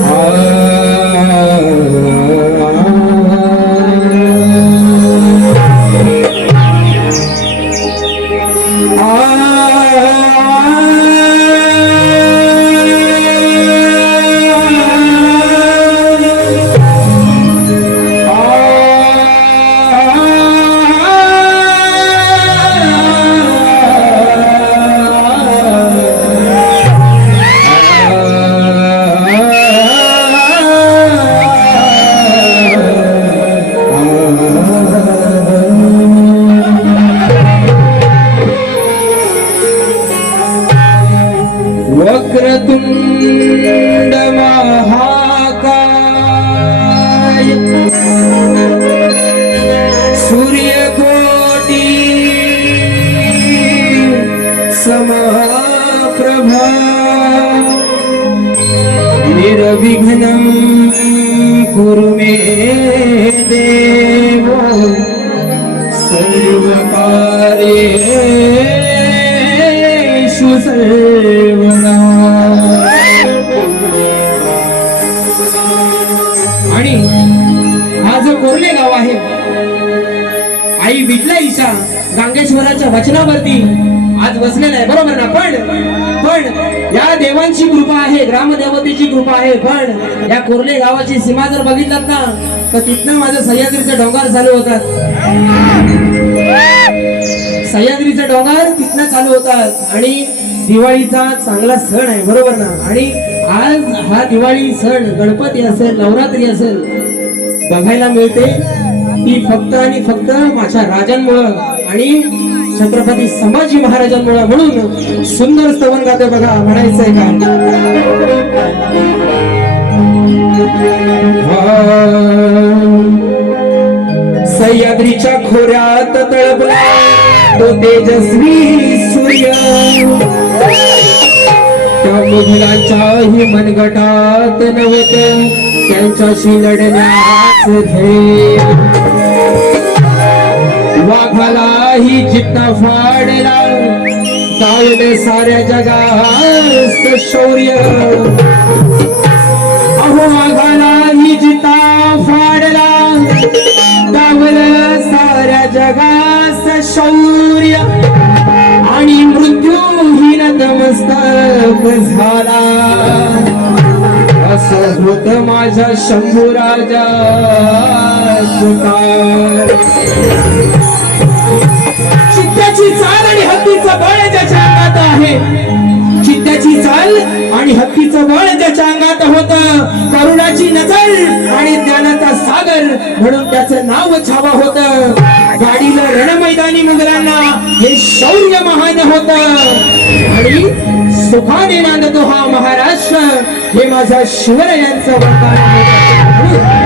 Hallelujah. आणि हा जो कोरले गाव आहे आई विठला ईशा गांगेश्वराच्या वचनावरती आज बसलेला आहे. बरोबर ना? पण पण या देवांची कृपा आहे ग्रामदेवतेची कृपा आहे पण या कोरले गावाची सीमा जर बघितलात ना तर तिथनं माझं सह्याद्रीचे डोंगर चालू होतात. सह्याद्रीचे डोंगर तिथनं चालू होतात. आणि दिवाळीचा चांगला सण आहे बरोबर ना? आणि आज हा दिवाळी सण गणपती असेल नवरात्री असेल बघायला मिळते. ती फक्त आणि फक्त माझ्या राजांमुळं आणि छत्रपती संभाजी महाराजांमुळं म्हणून सुंदर स्तवन गाते बघा म्हणायचंय का? सह्याद्रीच्या खोऱ्यात तळपला तो तेजस्वी सूर्य. त्या मुघलांच्याही मनगटात नव्हत त्यांच्याशी लढण्यास ध्येय. वाघालाही चित्ता फाडला. चालले साऱ्या जगात शौर्य. अहो वाघालाही जिता फाडला. तावलं साऱ्या जगात शौर्य. झाला असं होत माझ्या शंभू राजा चित्त्याची चाल आणि हत्तीचं बळ त्याच्या अंगात आहे. चित्त्याची चाल आणि हत्तीचं बळ त्याच्या अंगात होत. करुणाची नजर आणि ज्ञानाचा सागर म्हणून त्याचं नाव छावा होत. गाडीला रणमैदानी मुघलांना हे शौर्य महान होत. आणि सुखाने नांदतो हा महाराष्ट्र. हे माझ्या शिवरायांचं वरदान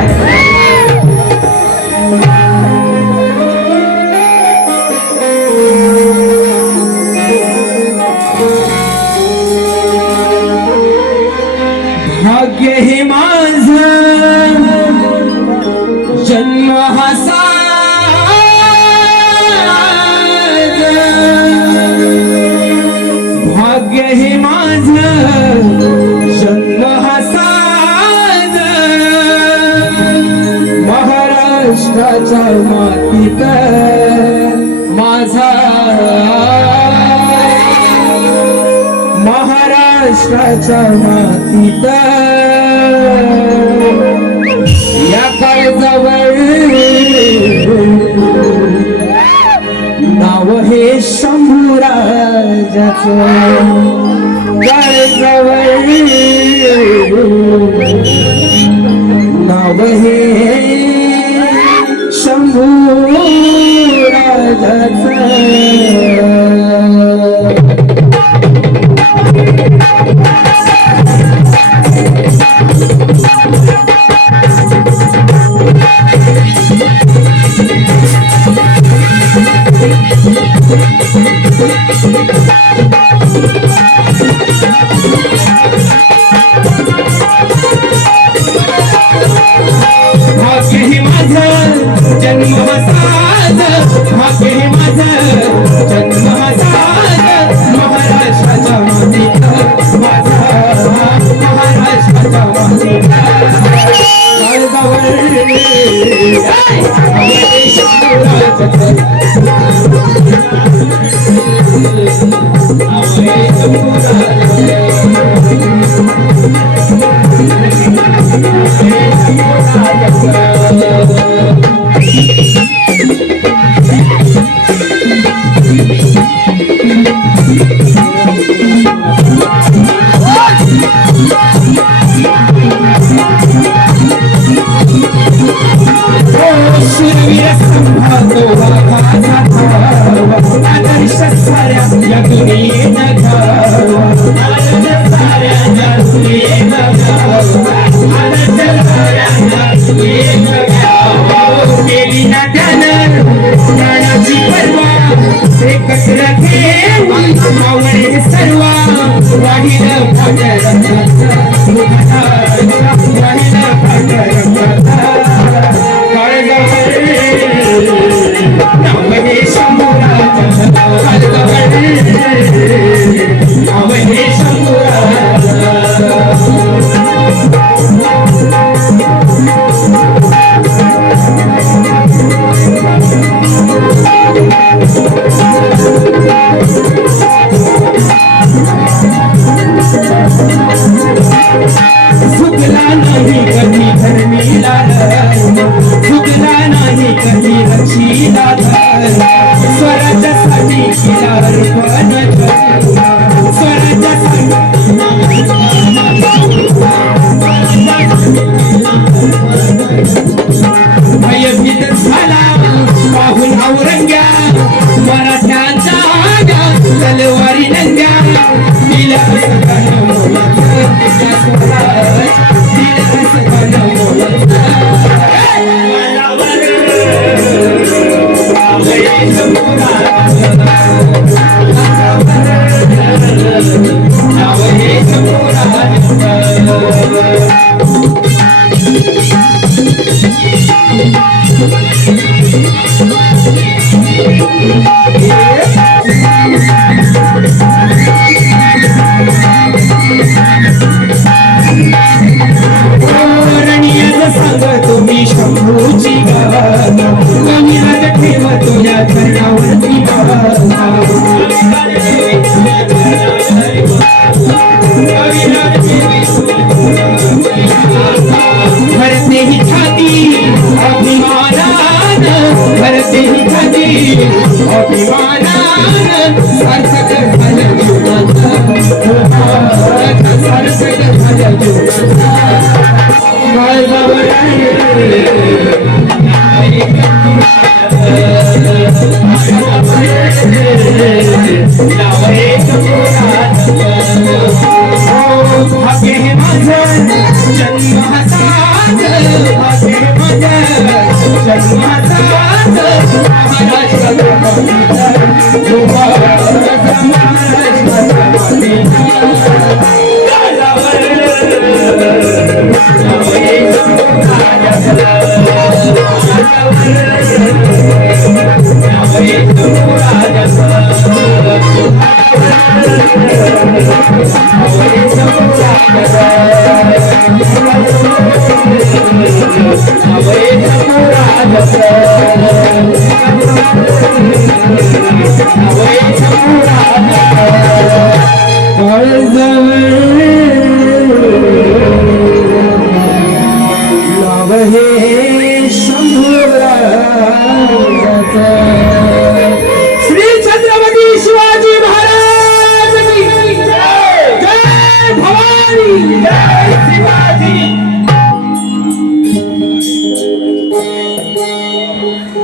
भाग्य हे माझ. जन्म हा कष्टाच्या मातीत माझा. महाराष्ट्राच्या मातीत. या काळजावर नाव हे शंभूराजाच. काळजावर नाव हे Say कसरत सर्व मावळे Yeah. अभिमानान सार्थक